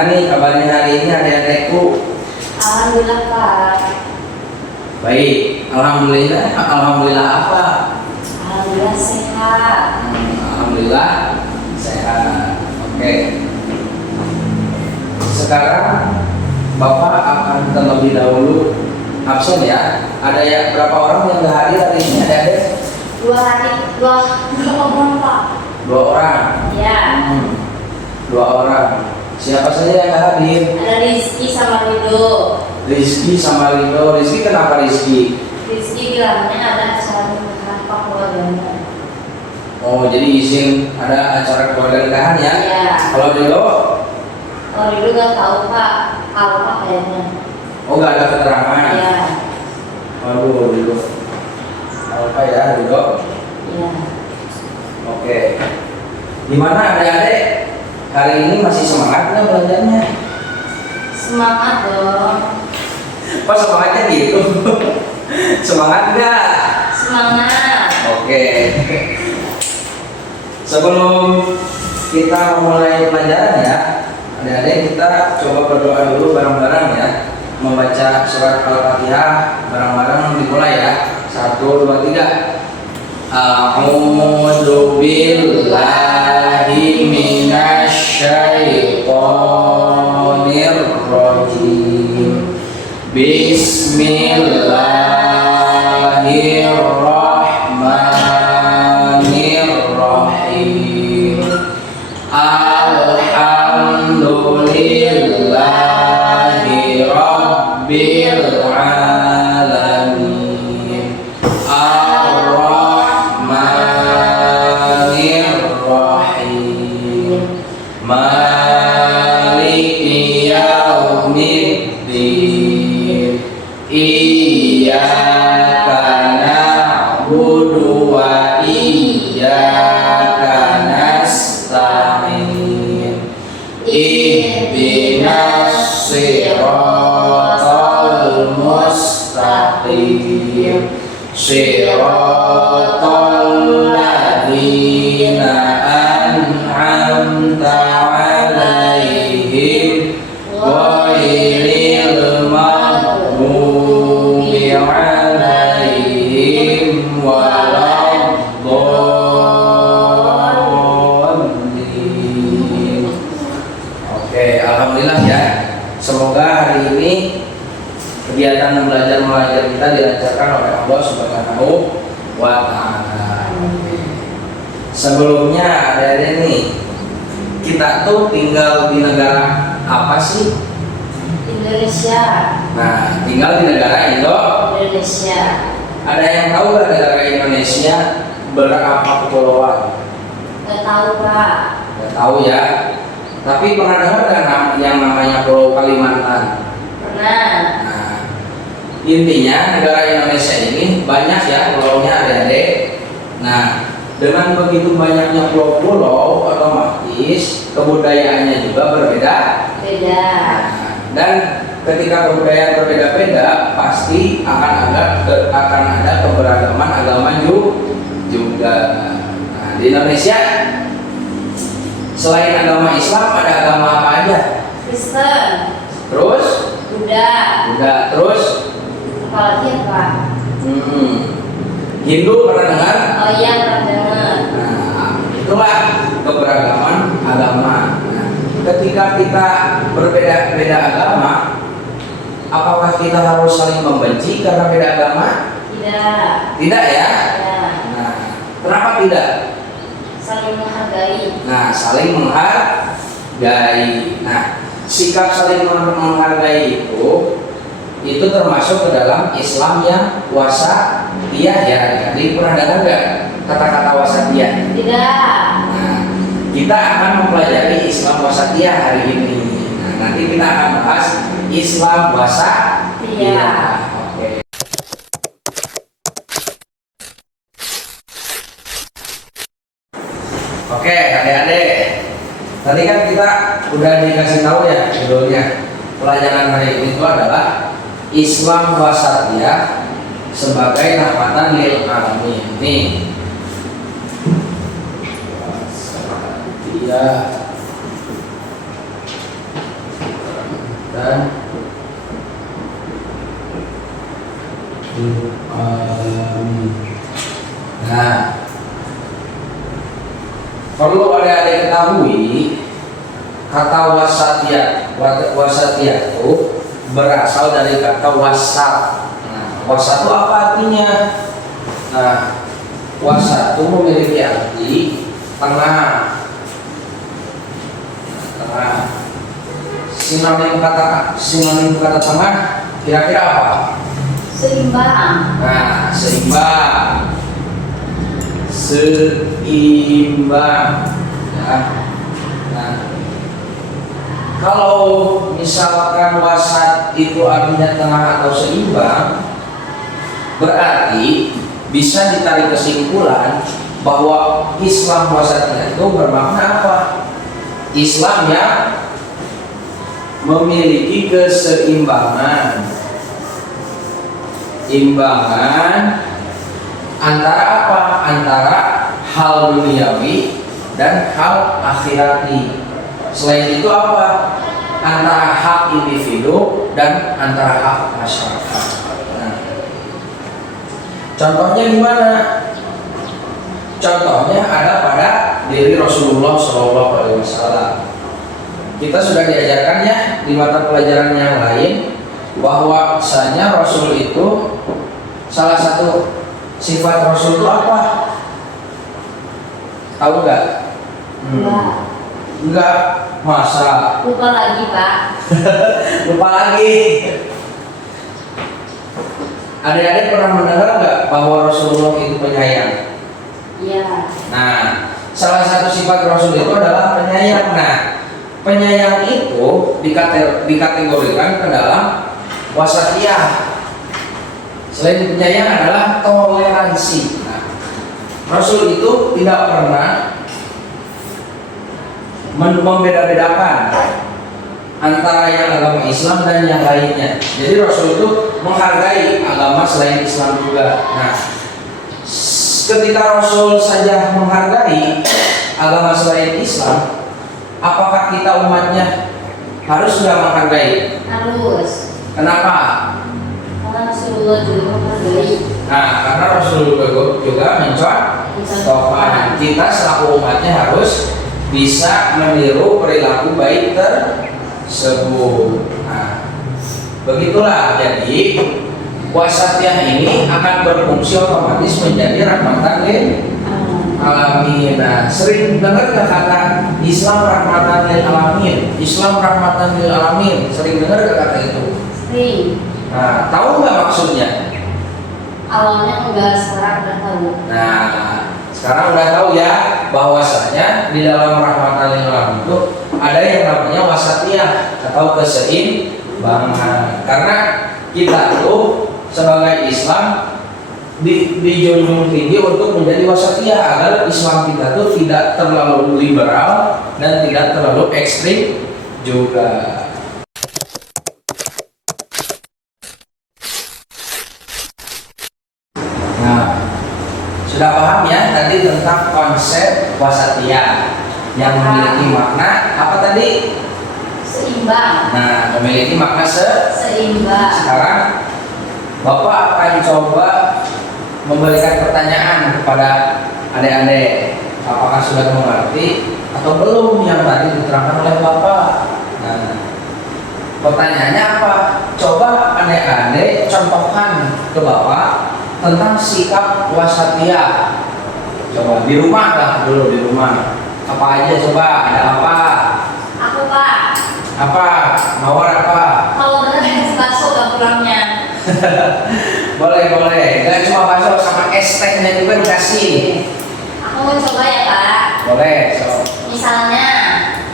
Gimana nih kabarnya hari ini adik-adikku? Alhamdulillah Pak. Baik, alhamdulillah. Alhamdulillah apa? Alhamdulillah sehat. Alhamdulillah sehat. Oke. Sekarang Bapak akan terlebih dahulu absen ya. Ada ya berapa orang yang nggak hadir hari ini adik-adik? Dua orang Pak. 2 orang. Ya. 2 orang. Siapa saja yang nggak hadir? Ada Rizky sama Rido. Rizky sama Rido. Rizky kenapa Rizky? Rizky bilangnya ada acara nikahan Pak keluarganya. Oh, jadi izin ada acara keluarga nikahan ya? Iya. Kalau Rido? Kalau Rido nggak tahu Pak. Apa kayaknya? Oh, nggak ada keterangan. Iya. Waduh, Rido. Apa ya Rido? Iya. Oke. Gimana adik-adik? Hari ini masih semangat nggak belajarnya? Semangat dong. Kok semangatnya gitu? Semangat nggak? Semangat. Oke. Sebelum kita memulai pelajaran ya, adik-adik kita coba berdoa dulu bareng-bareng ya. Membaca surat Al-Fatihah bareng-bareng dimulai ya. 1, 2, 3. A'udzu billahi minasyaitonir rajim. Bismillahirrahmanirrahim. Alhamdulillahi rabbil alamin. Ar-Rahmanir-Rahim. Maliki yaumiddin. Iyyaka na'budu wa iyyaka nasta'in. Ihdinas siratal mustaqim. Siratal ladzina an'amta 'alaihim ghairil maghdubi 'alaihim waladdallin. Oke, alhamdulillah ya. Semoga hari ini kegiatan belajar mengajar kita dilancarkan oleh Allah Subhanahu wa Ta'ala. Sebelumnya ada nih, kita tuh tinggal di negara apa sih? Indonesia. Nah, tinggal di negara Indonesia. Ada yang tahu nggak negara Indonesia berapa kepulauan? Nggak tahu Pak. Nggak tahu ya. Tapi pernah dengar nggak yang namanya Pulau Kalimantan? Pernah. Nah, intinya negara Indonesia ini banyak ya pulaunya adik-adik. Nah, dengan begitu banyaknya pulau-pulau, otomatis kebudayaannya juga berbeda. Beda. Nah, dan ketika kebudayaan berbeda-beda, pasti akan ada keberagaman agama juga. Nah, di Indonesia selain agama Islam ada agama apa aja? Kristen. Terus? Buddha. Terus? Apalagi Pak? Hindu pernah dengar? Oh iya pernah dengar. Nah, itulah keberagaman agama. Nah, ketika kita berbeda-beda agama, apakah kita harus saling membenci karena beda agama? Tidak. Tidak ya? Ya. Nah, kenapa tidak? Saling menghargai. Nah, saling menghargai. Nah, sikap saling menghargai itu termasuk ke dalam Islam yang wasatiyah ya. Jadi pernah dengar nggak kata-kata wasatiyah? Tidak. Nah, kita akan mempelajari Islam wasatiyah hari ini. Nah, nanti kita akan bahas Islam wasatiyah. Oke. Oke, adik-adik. Tadi kan kita udah dikasih tahu ya judulnya. Pelajaran hari ini itu adalah Islam wasatiyah sebagai rahmatan lil alamin. Nih. Wasatiyah Perlu adik-adik ketahui, kata wasatiyah itu berasal dari kata wasat. Nah, wasat itu apa artinya? Nah, wasat itu memiliki arti tengah. Tengah. Sinonim kata tengah kira-kira apa? Seimbang. Nah, seimbang. Seimbang. Ya. Nah, kalau misalkan wasat itu artinya tengah atau seimbang, berarti bisa ditarik kesimpulan bahwa Islam wasatnya itu bermakna apa? Islam yang memiliki keseimbangan. Imbangan antara apa? Antara hal duniawi dan hal akhirati. Selain itu apa? Antara hak individu dan antara hak masyarakat. Nah, contohnya gimana? Contohnya ada pada diri Rasulullah SAW. Kita sudah diajarkannya di mata pelajaran yang lain bahwasanya Rasul itu salah satu sifat Rasul itu apa? Tahu nggak? Enggak, masa? Lupa lagi Pak. Lupa lagi. Adik-adik pernah mendengar nggak bahwa Rasulullah itu penyayang? Iya. Nah, salah satu sifat Rasul itu adalah penyayang. Nah, penyayang itu dikategorikan ke dalam wasatiyah. Selain penyayang adalah toleransi. Nah, Rasul itu tidak pernah membeda-bedakan antara yang agama Islam dan yang lainnya. Jadi Rasul itu menghargai agama selain Islam juga. Nah, ketika Rasul saja menghargai agama selain Islam, apakah kita umatnya harus nggak menghargai? Harus. Kenapa? Karena Rasulullah juga menghargai. Nah, karena Rasulullah juga mencontohkan. Kita selaku umatnya harus bisa meniru perilaku baik tersebut. Nah, begitulah. Jadi wasatiyah ini akan berfungsi otomatis menjadi rahmatan lil alamin. Nah, sering dengar nggak kata Islam rahmatan lil alamin? Islam rahmatan lil alamin. Sering dengar nggak kata itu? Sering. Nah, tahu nggak maksudnya? Awalnya enggak, sekarang udah tahu. Nah, sekarang udah tahu ya bahwasanya di dalam rahmatan lil alamin itu ada yang namanya wasatiyah atau keseimbangan. Karena kita tuh sebagai Islam dijunjung tinggi untuk menjadi wasatiyah agar Islam kita tuh tidak terlalu liberal dan tidak terlalu ekstrim juga. Nah, sudah paham ya tadi tentang konsep wasatiyah yang memiliki makna apa tadi? Seimbang. Nah, memiliki makna Seimbang. Sekarang Bapak akan coba memberikan pertanyaan kepada adik-adik. Apakah sudah mengerti atau belum yang tadi diterangkan oleh Bapak? Nah, pertanyaannya apa? Coba adik-adik contohkan ke Bapak tentang sikap wasatiyah. Coba di rumah lah dulu, di rumah. Apa aja coba? Ada apa? Aku Pak. Apa? Mawar apa? Kalau benar es bakso gak pulangnya. Boleh. Gak cuma bakso sama es tehnya juga dikasih. Aku mau coba ya Pak. Boleh. So. Misalnya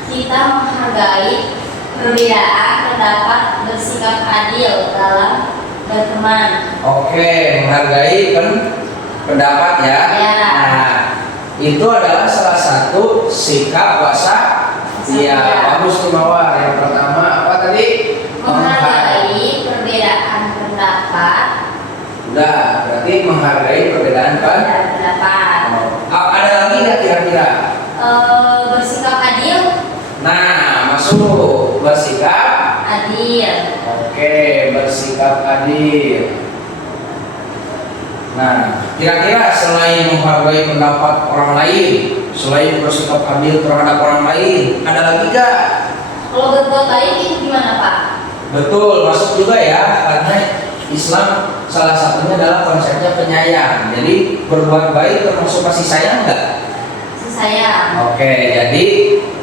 kita menghargai perbedaan pendapat, bersikap adil dalam berteman. Oke, menghargai pendapat ya. Ya. Nah, itu adalah salah satu sikap wasatiyah. Bagus tuh Mawar. Yang pertama apa tadi? Menghargai perbedaan pendapat. Udah, berarti menghargai perbedaan Pendapat. Ada lagi nggak kira-kira? Bersikap adil. Nah, masuk bersikap Adil. Oke, bersikap adil. Nah, kira-kira selain menghargai pendapat orang lain, selain bersikap adil terhadap orang lain, ada lagi gak? Kalau berbuat baik itu gimana Pak? Betul, masuk juga ya, karena Islam salah satunya adalah konsepnya penyayang. Jadi berbuat baik termasuk kasih sayang nggak? Kasih sayang. Oke, jadi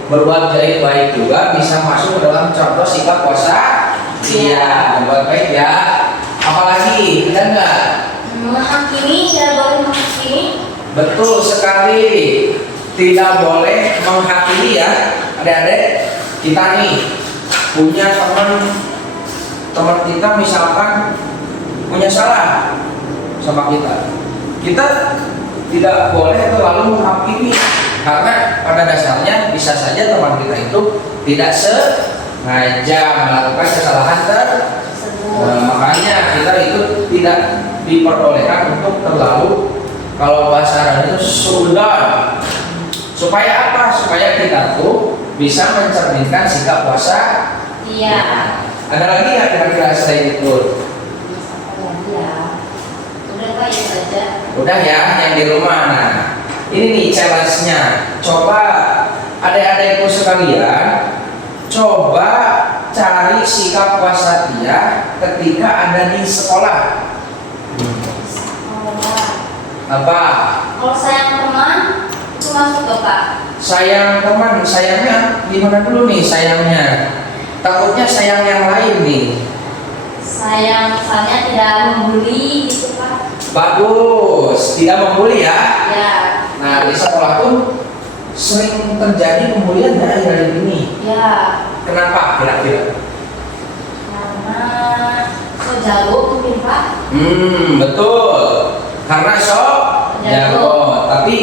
berbuat baik juga bisa masuk ke dalam contoh sikap puasa. Iya, berbuat baik ya. Apalagi, ada nggak? Menghakimi, tidak boleh menghakimi. Betul sekali, tidak boleh menghakimi ya. Adik-adik, kita nih punya teman kita misalkan punya salah sama kita tidak boleh terlalu menghakimi, karena pada dasarnya bisa saja teman kita itu tidak sengaja melakukan kesalahan makanya kita itu tidak diperbolehkan untuk terlalu, kalau bahasa Arab itu sudah, supaya apa? Supaya kita tuh bisa mencerminkan sikap puasa. Iya. Ada lagi ya kira-kira selain itu? Apa lagi ya? Udah Pak, itu aja. Udah ya, yang di rumah. Nah, ini nih challenge-nya. Coba adik-adikku sekalian, coba cari sikap wasatiyah ketika ada di sekolah. Apa? Kalau sayang teman itu masuk ke Pak. Sayang teman, sayangnya gimana dulu nih sayangnya? Takutnya sayang yang lain nih. Sayang misalnya tidak membuli gitu Pak. Bagus, tidak membuli ya. Ya. Nah, di sekolah pun sering terjadi pembulian ya dari ini. Ya. Kenapa kira-kira? Karena so jago mungkin Pak. Betul. Karena jago. Tapi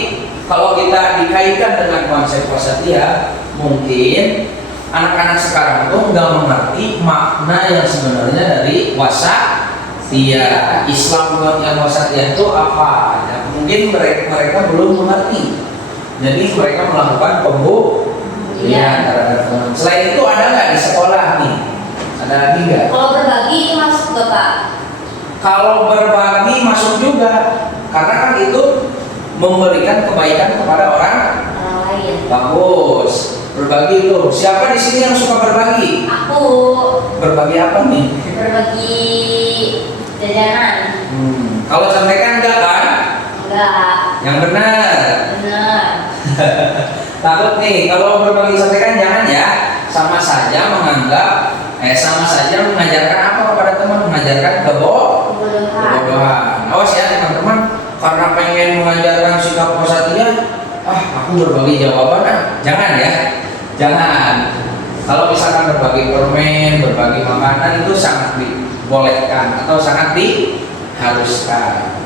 kalau kita dikaitkan dengan konsep wasatiyah, mungkin anak-anak sekarang tuh nggak mengerti makna yang sebenarnya dari wasatiyah. Islam yang wasatiyah itu apa? Ya, mungkin mereka belum mengerti. Jadi mereka melakukan pembulian terhadap teman. Selain itu ada nggak di sekolah nih? Ada lagi nggak? Kalau berbagi itu masuk ke Pak. Kalau berbagi masuk juga, karena kan itu memberikan kebaikan kepada orang lain. Bagus. Berbagi itu. Siapa di sini yang suka berbagi? Aku. Berbagi apa nih? Berbagi jajanan. Kalau contekan enggak kan? Enggak. Yang benar. Benar. Takut nih kalau berbagi contekan jangan ya. Sama saja mengajarkan apa kepada teman? Mengajarkan kebodohan. Awas ya teman-teman, karena pengen mengajarkan sikap wasatiyah, aku berbagi jawaban, jangan ya. Jangan. Kalau misalkan berbagi permen, berbagi makanan itu sangat dibolehkan atau sangat diharuskan.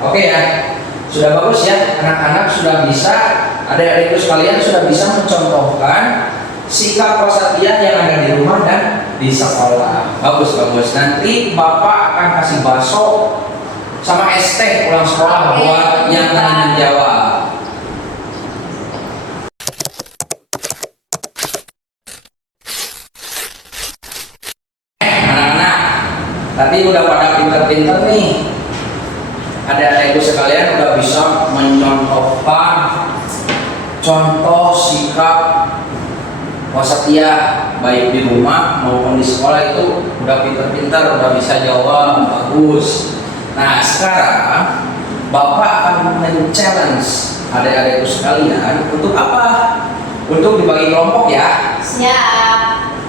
Oke ya, sudah bagus ya, anak-anak sudah bisa, adik-adikku sekalian sudah bisa mencontohkan sikap wasatiyah yang ada di rumah dan di sekolah. Bagus. Nanti Bapak akan kasih bakso sama es teh pulang sekolah buat yang ingin jawab. Anak-anak, tadi udah pada pinter-pinter nih. Adik-adikku sekalian udah bisa mencontohkan contoh sikap wasatiyah baik di rumah maupun di sekolah, itu udah pinter-pinter, udah bisa jawab bagus. Nah sekarang Bapak akan men-challenge adik-adikku sekalian untuk apa? Untuk dibagi kelompok ya. Siap.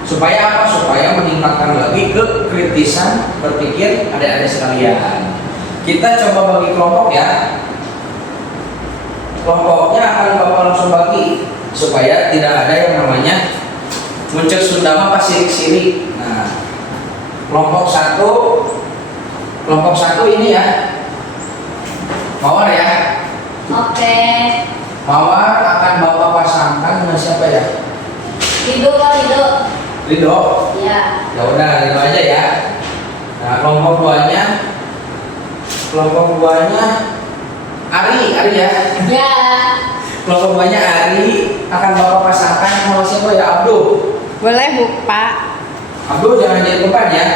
Supaya apa? Supaya meningkatkan lagi kekritisan berpikir adik-adik sekalian. Kita coba bagi kelompok ya. Kelompoknya akan Bapak langsung bagi supaya tidak ada yang namanya muncul sundama pas sirik-sirik. Nah, kelompok satu ini ya, Mawar ya. Oke. Mawar akan Bapak pasangkan dengan siapa ya? Ridho Pak, Ridho. Ridho. Iya. Ya udah, Ridho aja ya. Nah, kelompok duanya Ari ya. Ya. Kelompok duanya Ari akan Bapak pasangkan sama siapa ya? Abdul. Boleh Bu, Pak. Abdul jangan jadi beban ya.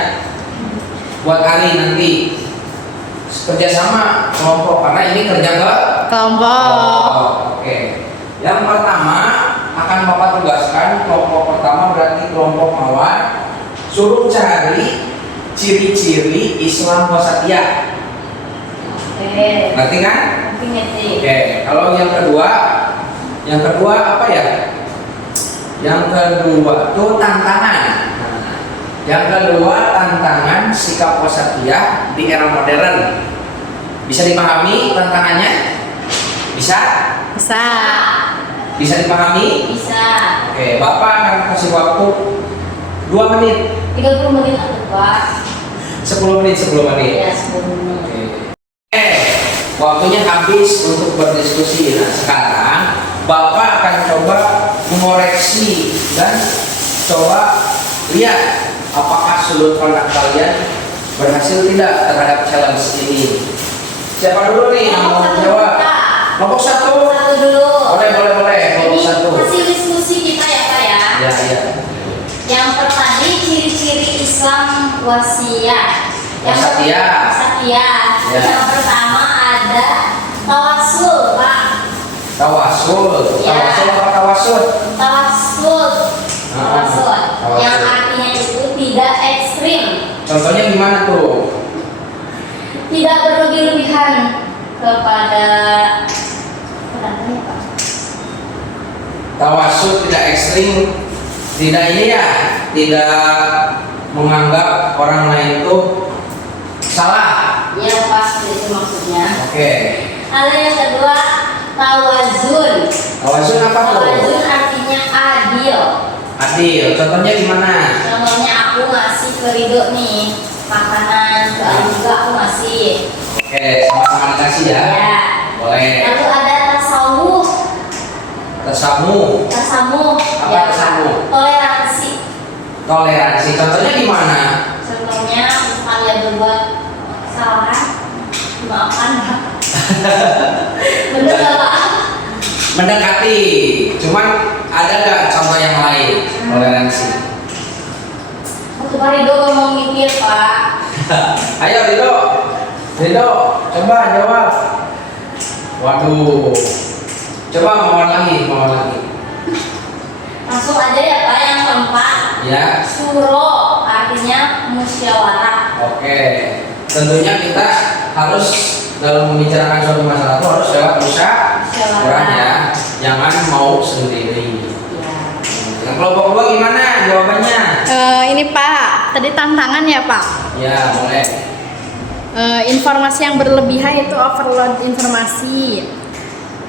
Buat Ari nanti kerjasama kelompok, karena ini kerja ke Kelompok. Oke. Yang pertama akan Bapak tugaskan kelompok pertama berarti kelompok mawar, suruh cari ciri-ciri Islam wasatiyah. Oke. Ngerti kan? Ngerti. Oke, kalau yang kedua apa ya? Yang kedua tuh tantangan. Yang kedua tantangan sikap wasatiyah di era modern. Bisa dipahami tantangannya? Bisa? Bisa. Bisa dipahami? Bisa. Oke, Bapak akan kasih waktu 2 menit. 30 menit atau Pak? 10 menit, 10 menit. Ya, 10 menit. Oke. Waktunya habis untuk berdiskusi. Nah, sekarang Bapak akan coba mengoreksi dan coba lihat apakah sudut pandang kalian berhasil tidak terhadap challenge ini. Siapa dulu nih yang mau jawab? Kelompok 1. Satu dulu. Boleh. Ini Kelompok 1. hasil diskusi kita ya Pak ya. Ya. Yang pertama ciri-ciri Islam wasiyah. Wasatiyah. Wasatiyah. Ya. Yang pertama ada tawasul, Pak. Tawasul. Ya. Tawasul apa tawasul? Tawasul. Tawasul. Tawasul. Yang artinya itu tidak ekstrim, Contohnya gimana tuh? tidak berlebih-lebihan kepada apa namanya, Pak? Tawasul tidak ekstrim, tidak ini ya, tidak menganggap orang lain itu salah. Ya pasti itu maksudnya. Oke. Ada yang kedua tawazun. Tawasul apa tuh? Tawazun artinya adil. Adil. Contohnya gimana? Contohnya aku ngasih ke Ridho nih makanan, ke Ali juga aku ngasih. Oke, sama-sama dikasih ya. Ya. Boleh. Lalu ada tasawuf. Tasamu. Tasamuh. Apa Ya, tasamuh? toleransi. Toleransi. Contohnya gimana? Contohnya kalian berbuat kesalahan, dimaafkan. Bener nggak Pak? Mendekati. Cuman ada nggak contoh yang lain? Toleransi. Waktu Pak Ridho ngomong mikir Pak. Ayo Ridho, coba jawab. Waduh, coba mawar lagi. Langsung aja ya Pak yang keempat. Ya, Suro artinya musyawarah. oke. Tentunya kita harus dalam membicarakan suatu masalah itu harus lewat musyawarah ya, jangan mau sendiri. Ya. Yang kelompok 2 gimana jawabannya? Ini Pak, tadi tantangan ya Pak. Ya, boleh. Informasi yang berlebihan itu overload informasi.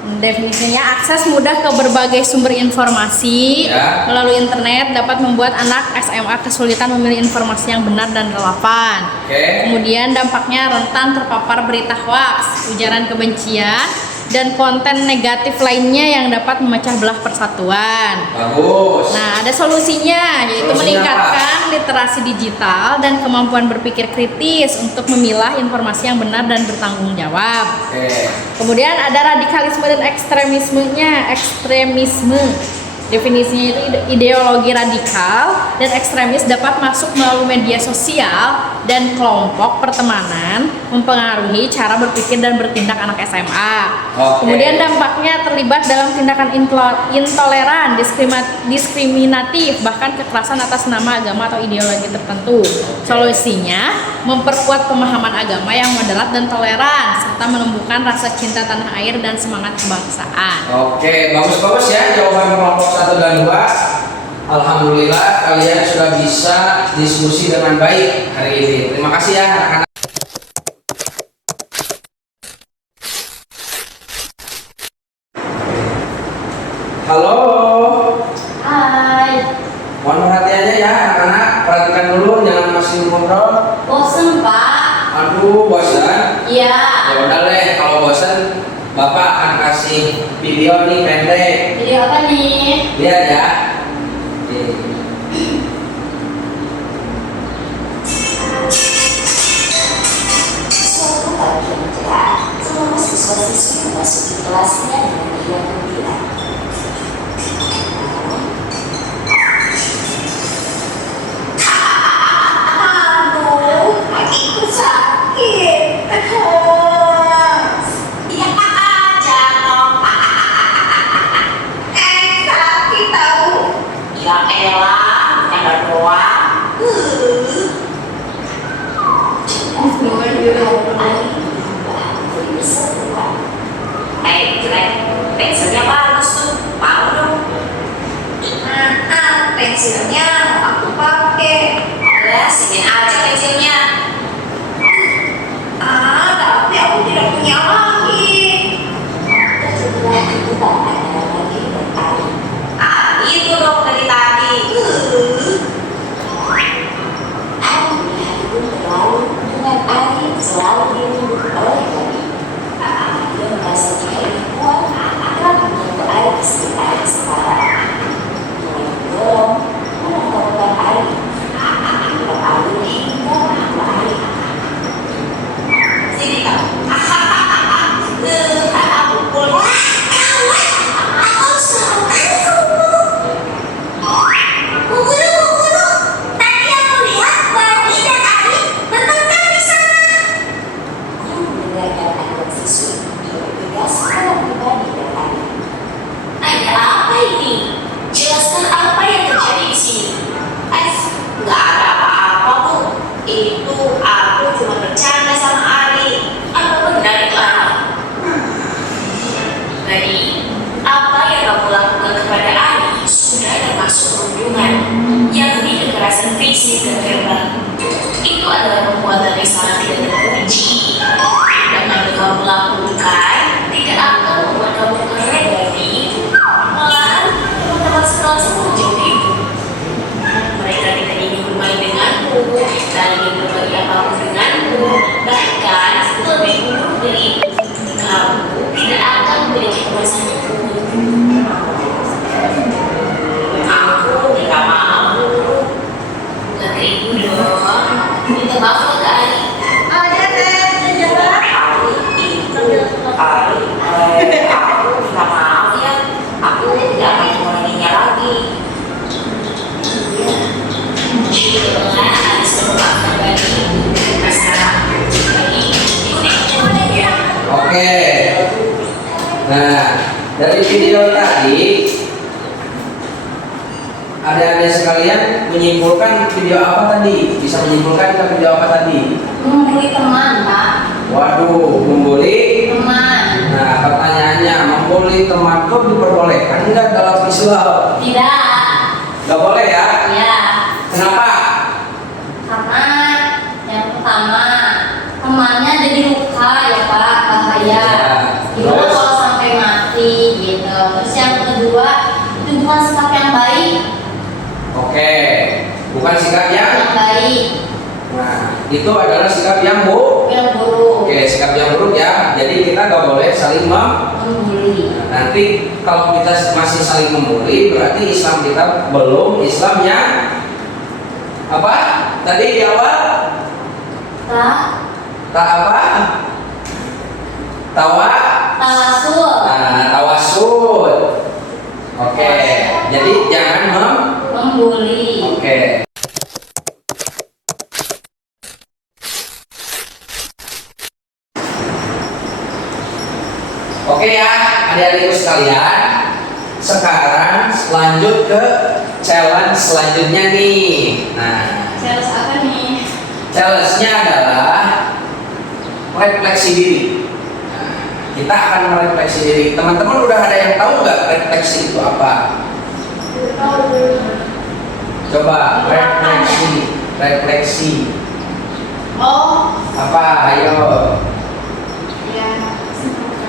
Definisinya akses mudah ke berbagai sumber informasi Ya. melalui internet dapat membuat anak SMA kesulitan memilih informasi yang benar dan relevan. Oke. Kemudian dampaknya rentan terpapar berita hoaks, ujaran kebencian, dan konten negatif lainnya yang dapat memecah belah persatuan. Bagus. Nah, ada solusinya, yaitu Solusinya meningkatkan literasi digital dan kemampuan berpikir kritis untuk memilah informasi yang benar dan bertanggung jawab. Oke. Kemudian ada radikalisme dan ekstremisme. Definisinya itu ideologi radikal dan ekstremis dapat masuk melalui media sosial dan kelompok pertemanan mempengaruhi cara berpikir dan bertindak anak SMA. Oke. Kemudian dampaknya terlibat dalam tindakan intoleran, diskriminatif, bahkan kekerasan atas nama agama atau ideologi tertentu. Solusinya memperkuat pemahaman agama yang moderat dan toleran serta menumbuhkan rasa cinta tanah air dan semangat kebangsaan. Oke, bagus ya jawaban kelompok 1 dan 2. Alhamdulillah kalian sudah bisa diskusi dengan baik hari ini. Terima kasih ya anak-anak. Halo. Hai. Mohon perhatiannya ya anak-anak. Perhatikan dulu, jangan masih ngobrol. Bosen Pak? Aduh, bosan. Iya. Ya udah deh, kalau bosan Bapak akan kasih video nih pendek. Video apa nih? Lihat ya. Oke. Suatu pagi yang cerah, seluruh siswa-siswi memasuki kelasnya dengan riang gembira. Aduh, kakiku sakit. Ya, jatuh. pensilnya bagus tuh, mau dong. Pensilnya mau aku pakai. Ya, sini aja pensilnya. Tapi aku tidak punya lagi. Terjadilah kebetulan ada lagi dan tadi. Itu dong dari tadi. Ari melihat ibu berlalu dengan Ari selalu dilindungi oleh Ari. Dia merasa jika ini kuat akan menyentuh Ari di sekitar sekarang. Mulai mendorong, menentukan Ari. Menurut Ari hingga bahwa Ari. Sini kamu. Aku boleh. Aku salah. Guru, tadi aku lihat Barbie dan Ari bertengkar di sana. Guru mendengarkan anak siswi berbeda secara pribadi dan Ari. Ada apa ini? Jelaskan apa yang terjadi di sini. Nggak ada apa-apa bu. Itu aku cuma bercanda sama Ari. Apa benar itu Ari? Jadi apa yang kamu lakukan kepada Ari sudah termasuk perundungan, yakni kekerasan fisik dan verbal. Itu adalah perbuatan yang sangat tidak terpuji. Dengan kamu lakukan tidak akan membuat kamu keren dari malahan teman-teman sekolah semua jauh itu. Mereka tidak ingin bermain denganmu dan ingin berbagi apapun denganmu, bahkan lebih buruk dari itu, kamu tidak akan memiliki perasaan yang buruk. Aku minta maaf dulu. Kata ibu dong. Minta maaf ke Ari. Ada Ari, aku minta maaf ya. Aku tidak akan mengulanginya lagi. Syukurlah Ari sudah memaafkan Bani. Sekarang Bani ikuti ya. Oke. Nah, dari video tadi adik-adik sekalian menyimpulkan video apa tadi? Bisa menyimpulkan ke video apa tadi? Membuli teman, Pak. Waduh, membuli. Teman. Nah, pertanyaannya, membuli teman itu diperbolehkan enggak dalam Islam? Tidak. Enggak boleh ya? Ya. Kenapa? Karena yang pertama temannya jadi luka ya Pak, bahaya. Ya. Gimana Terus? kalau sampai mati gitu. Terus yang kedua itu bukan sikap yang baik. Oke, bukan sikap yang. Baik. Nah, itu adalah sikap yang buruk. Yang buruk. Oke, sikap yang buruk ya. Jadi kita nggak boleh saling Membuli. Nah, nanti kalau kita masih saling membuli, berarti Islam kita belum Islam yang apa? Tadi di awal Tak. tak apa? Tawasul. Nah, tawasul. Oke, jadi jangan Membuli. Oke. Oke ya, adik-adikku sekalian. Sekarang lanjut ke challenge selanjutnya nih. Nah, Challenge apa nih? challenge-nya adalah refleksi diri. Nah, kita akan merefleksi diri. Teman-teman udah ada yang tahu nggak refleksi itu apa? Coba refleksi. Oh, Apa? Ayo. ya.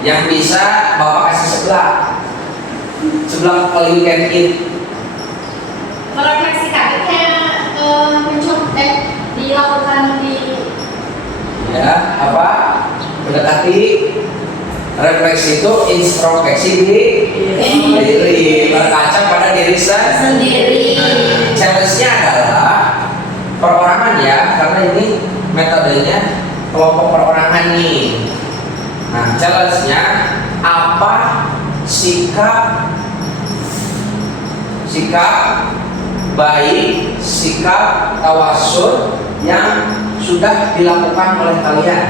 Yang bisa Bapak kasih sebelah paling cantik. Merefleksikan itu kayak mencoba dilakukan di Ya, apa? Mendekati. Refleksi itu introspeksi diri, berkaca pada diri sendiri. Challenge-nya adalah perorangan ya, karena ini metodenya kelompok perorangan nih. Nah, challenge-nya apa sikap baik, sikap tawasul yang sudah dilakukan oleh kalian,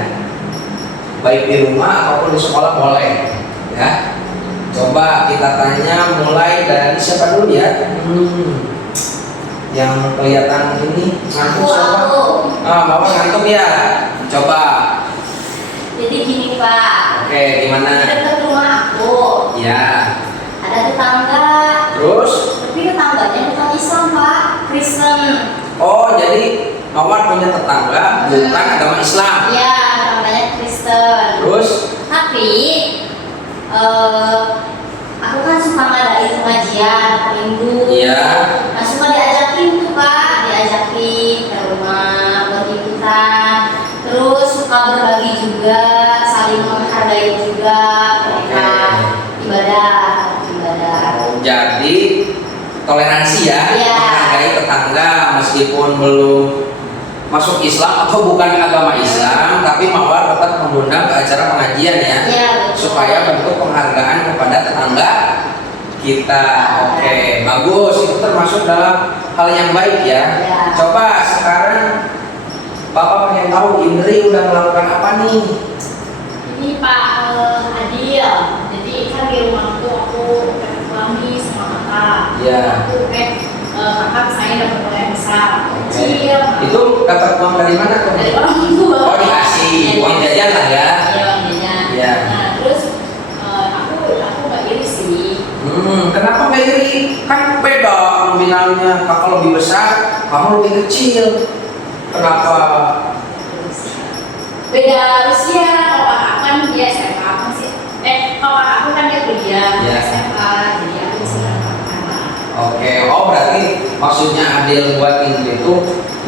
baik di rumah ataupun di sekolah boleh ya. Coba kita tanya mulai dari siapa dulu ya? Yang kelihatan ini ngantuk siapa? Bapak ngantuk ya? Coba. Jadi gini Pak. Oke, gimana? Dekat rumah aku. Ya. Ada tetangga. Terus? Tapi tetangganya bukan Islam Pak, Kristen. Oh, jadi Mawar punya tetangga bukan agama Islam. Iya, tetangganya Kristen. Terus? Tapi aku kan suka ngadain pengajian minggu. Iya. Nah, suka diajakin tuh Pak, diajakin ke rumah buat ikutan. Terus suka berbagi juga, saling menghargai juga mereka ibadah. Jadi toleransi ya, Iya. menghargai tetangga meskipun belum masuk Islam atau bukan agama Islam, tapi Mawar tetap mengundang ke acara pengajian ya, Iya, betul. supaya bentuk penghargaan kepada tetangga kita. Oke, bagus, itu termasuk dalam hal yang baik ya. Iya. Coba sekarang Bapak pengen tahu Indri udah melakukan apa nih? Ini Pak Adil. Jadi kan di rumah tuh aku wangi sama kakak. Iya. Aku kakak saya dapat uang yang besar. Kecil. Itu dapat uang dari mana tuh? Dari orang tua. Oh, dikasih uang jajan lah ya. Iya, uang jajan. Iya. Nah, terus aku nggak iri sih. Kenapa nggak iri? Kan beda nominalnya. Kakak lebih besar, kamu lebih kecil. Kenapa? Beda usia. Kalau kakak kan dia SMA masih. Kalau aku kan dia kuliah Iya. SMA. Jadi aku sih kakak. Oke, oh berarti maksudnya Adil buat Indri itu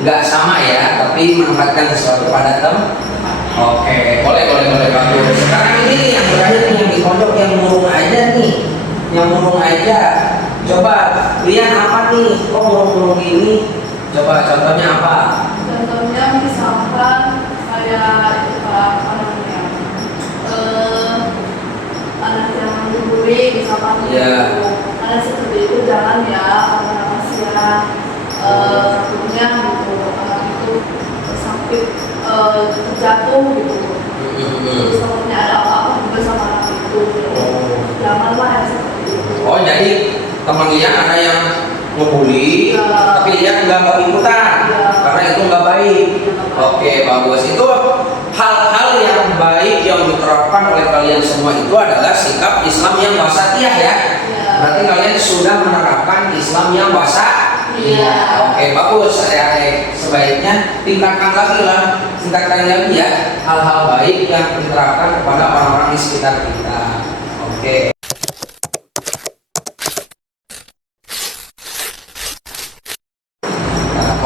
nggak sama ya, tapi menempatkan sesuatu pada Oke, boleh bagus. Sekarang ini yang terakhir nih, yang di pojok yang murung aja nih, yang murung aja. Coba lihat apa nih? Kok murung-murung ini? Coba contohnya apa? Contohnya misalkan kayak itu Pak, apa namanya, anak yang mencuri misalkan Iya. gitu. Anak seperti itu jangan ya, karena kasihan tentunya gitu, anak itu sampai terjatuh gitu. Terus takutnya ada apa-apa juga sama anak itu gitu. Janganlah yang seperti itu. Oh jadi teman dia ada yang ngebully, Iya. tapi dia nggak mau ikutan Iya. karena itu nggak baik. Oke, bagus. Itu hal-hal yang baik yang diterapkan oleh kalian semua itu adalah sikap Islam yang wasatiyah ya. Iya. Berarti kalian sudah menerapkan Islam yang wasatiyah. Iya. Oke, bagus. Sebaiknya tingkatkan lagi ya hal-hal baik yang diterapkan kepada orang-orang di sekitar kita. Oke.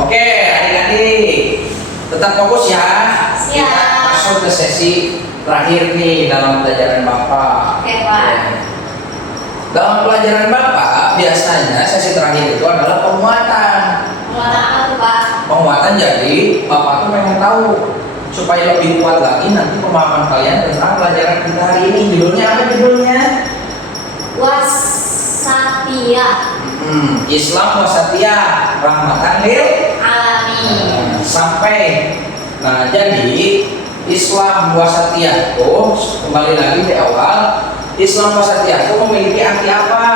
Oke, adik-adik, tetap fokus ya. Siap. Kita masuk ke sesi terakhir nih dalam pelajaran Bapak. Oke Pak. Dalam pelajaran Bapak, biasanya sesi terakhir itu adalah penguatan. Penguatan apa tuh Pak? Penguatan jadi Bapak tuh pengen tahu supaya lebih kuat lagi nanti pemahaman kalian tentang pelajaran kita hari ini. Judulnya apa judulnya? Wasatiyah Islam wasatiyah rahmatan lil alamin. sampai. Nah, jadi Islam wasatiyah itu kembali lagi di awal. Islam wasatiyah itu memiliki arti apa?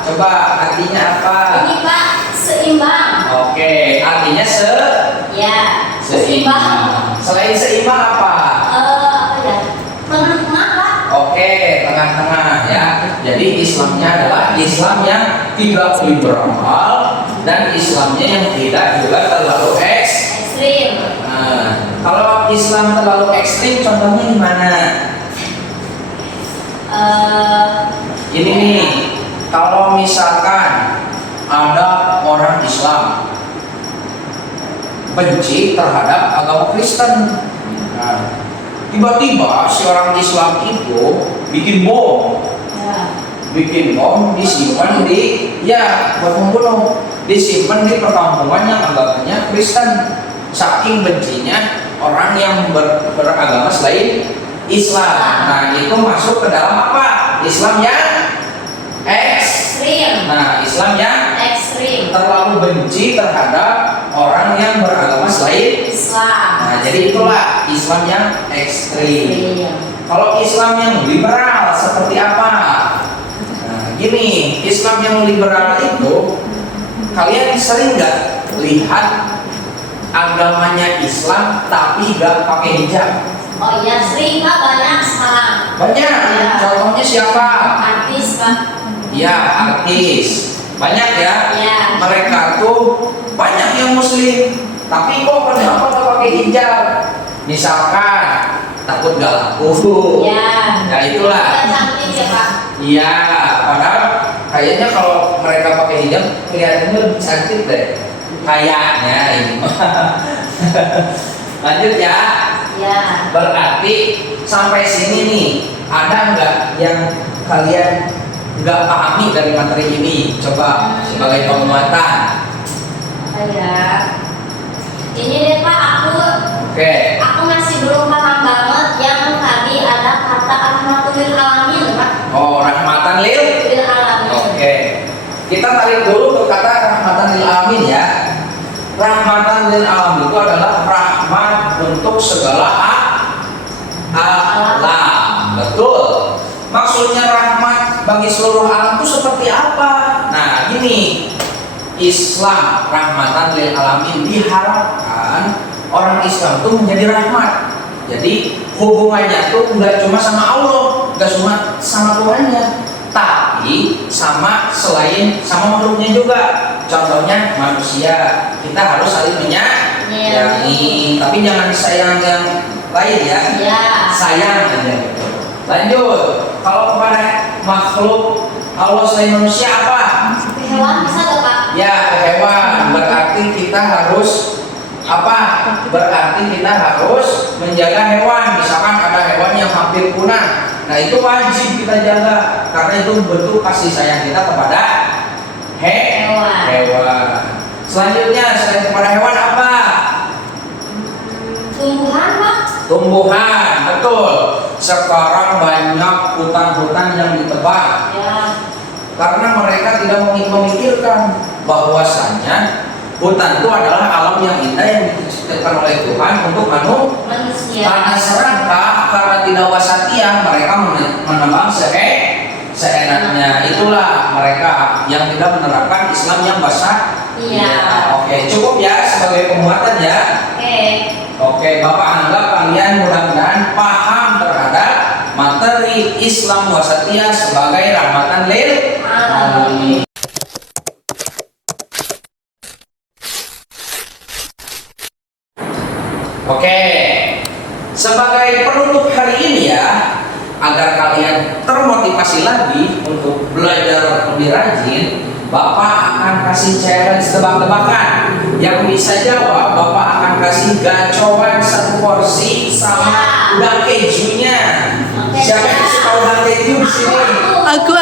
Coba artinya apa? Ini Pak seimbang. Oke, artinya Ya. seimbang. Selain seimbang apa? Apa ya? Tengah-tengah Pak. Oke, tengah-tengah ya. Jadi Islamnya adalah Islam yang tidak liberal dan Islamnya yang tidak juga terlalu Ekstrim. Nah, kalau Islam terlalu ekstrim, contohnya gimana? Ini nih, kalau misalkan ada orang Islam benci terhadap agama Kristen, nah, tiba-tiba si orang Islam itu bikin bom, disimpan di buat membunuh, disimpan di perkampungan yang agamanya Kristen. Saking bencinya orang yang beragama selain Islam. Nah, itu masuk ke dalam apa? Islam yang Ekstrim. Nah, Islam yang Ekstrim. terlalu benci terhadap orang yang beragama selain Islam. Nah, jadi itulah Islam yang ekstrim. Kalau Islam yang liberal seperti apa? Nah, gini, Islam yang liberal itu kalian sering nggak lihat agamanya Islam tapi nggak pakai hijab? Oh iya, sering Pak, banyak sekarang. Banyak. Ya. Contohnya siapa? Artis Pak. Ya, artis. Banyak ya. Ya. Mereka tuh banyak yang muslim, tapi kok kenapa nggak pakai hijab? Misalkan takut gak laku. Ya. Ya itulah. Bukan cantik ya Pak. Iya, padahal kayaknya kalau mereka pakai hijab kelihatannya lebih cantik deh. Kayaknya ini. Lanjut ya. Ya. Berarti sampai sini nih, ada nggak yang kalian nggak pahami dari materi ini? Coba sebagai penguatan. Apa ya? Ini deh Pak, Oke. aku masih belum paham banget yang tadi ada kata rahmatul alamin Pak. Oh, rahmatan lil. Lil alamin. Oke. Kita tarik dulu ke kata rahmatan lil alamin ya. Rahmatan lil alamin itu adalah rahmat untuk segala alam. Betul. Maksudnya rahmat bagi seluruh alam itu seperti apa? Nah, gini. Islam rahmatan lil alamin, diharapkan orang Islam itu menjadi rahmat. Jadi hubungannya tuh nggak cuma sama Allah, nggak cuma sama Tuhannya, tapi sama selain sama makhluknya juga. Contohnya manusia, kita harus saling menyayangi, tapi jangan sayang yang lain ya. Ya. Sayang aja gitu. Lanjut, kalau kepada makhluk Allah selain manusia apa? Hewan bisa gak Pak? Ya, hewan. Berarti kita harus apa? Berarti kita harus menjaga hewan. Misalkan ada hewan yang hampir punah, nah itu wajib kita jaga karena itu bentuk kasih sayang kita kepada hewan. Selanjutnya selain kepada hewan apa? Tumbuhan Pak? Tumbuhan, betul. Sekarang banyak hutan-hutan yang ditebang Ya. karena mereka tidak memikirkan bahwasanya hutan itu adalah alam yang indah yang diciptakan oleh Tuhan untuk Manusia. karena serakah, karena tidak wasatiyah, mereka menebang seenaknya. Itulah mereka yang tidak menerapkan Islam yang basah. Iya. Oke, cukup ya sebagai penguatan ya. Oke. Oke, Bapak anggap kalian mudah-mudahan paham terhadap materi Islam wasatiyah sebagai rahmatan lil alamin. Oke, sebagai penutup hari ini ya, agar kalian termotivasi lagi untuk belajar lebih rajin, Bapak akan kasih challenge tebak-tebakan. Yang bisa jawab, Bapak akan kasih gacoan 1 porsi sama udang kejunya. Oke, Siapa yang suka udang keju di sini? Aku.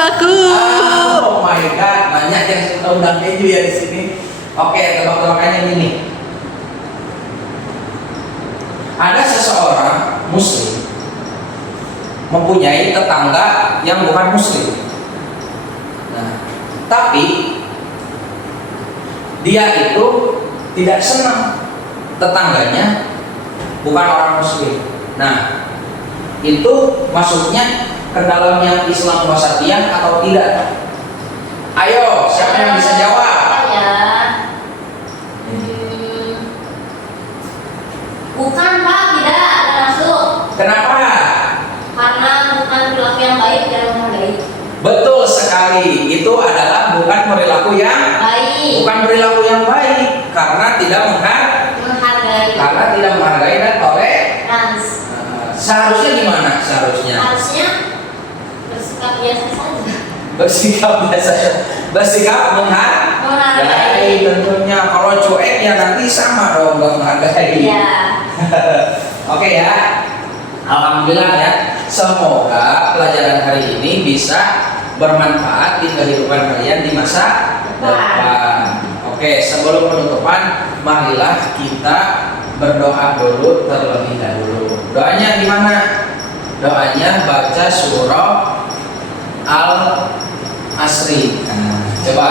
Oh my god, banyak yang suka udang keju ya di sini. Oke, tebak-tebakannya gini. Ada seseorang muslim mempunyai tetangga yang bukan muslim. Nah, tapi dia itu tidak senang tetangganya bukan orang muslim. Nah, itu masuknya ke dalam yang Islam wasatiyah atau tidak? Ayo, siapa yang bisa jawab? Ya. Bukan Pak, tidak termasuk. Kenapa? Karena bukan perilaku yang baik dan menghargai. Betul sekali. Itu adalah bukan perilaku yang Baik. baik karena tidak Menghargai. dan Trans. seharusnya gimana? Seharusnya Harusnya bersikap biasa saja. bersikap menghargai tentunya. Kalau cuek ya nanti sama dong nggak menghargai. Iya. Oke ya. Alhamdulillah ya. Semoga pelajaran hari ini bisa bermanfaat di kehidupan kalian di masa depan. Oke, sebelum penutupan, marilah kita berdoa dulu terlebih dahulu. Doanya gimana? Doanya baca surah Al-Asri. Nah, coba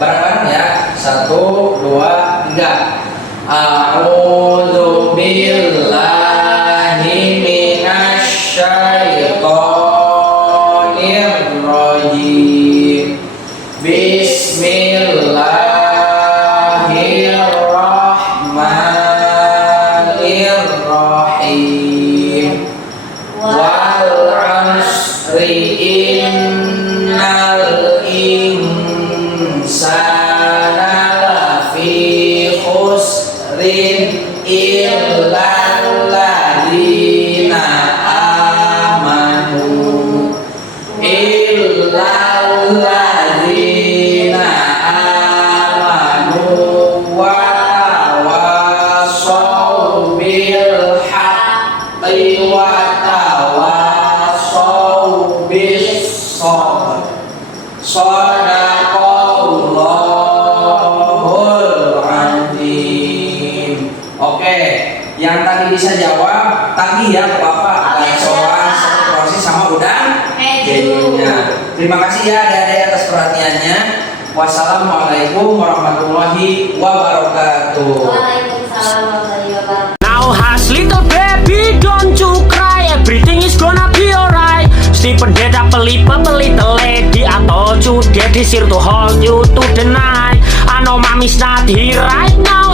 bareng-bareng ya. 1, 2, 3. A'udzu billahi minasy syaithanir rajim. Bismillahirrahmanirrahim. lagi ya kelapa, baksoan, satu porsi sama udang kejunya. Terima kasih ya adik-adik atas perhatiannya. Wassalamualaikum warahmatullahi wabarakatuh. Waalaikumsalam warahmatullahi wabarakatuh. Now hush little baby, don't you cry. Everything is gonna be alright. Stephen did up a little lady. I told you daddy's here to hold you to the night. I know mommy's not here right now.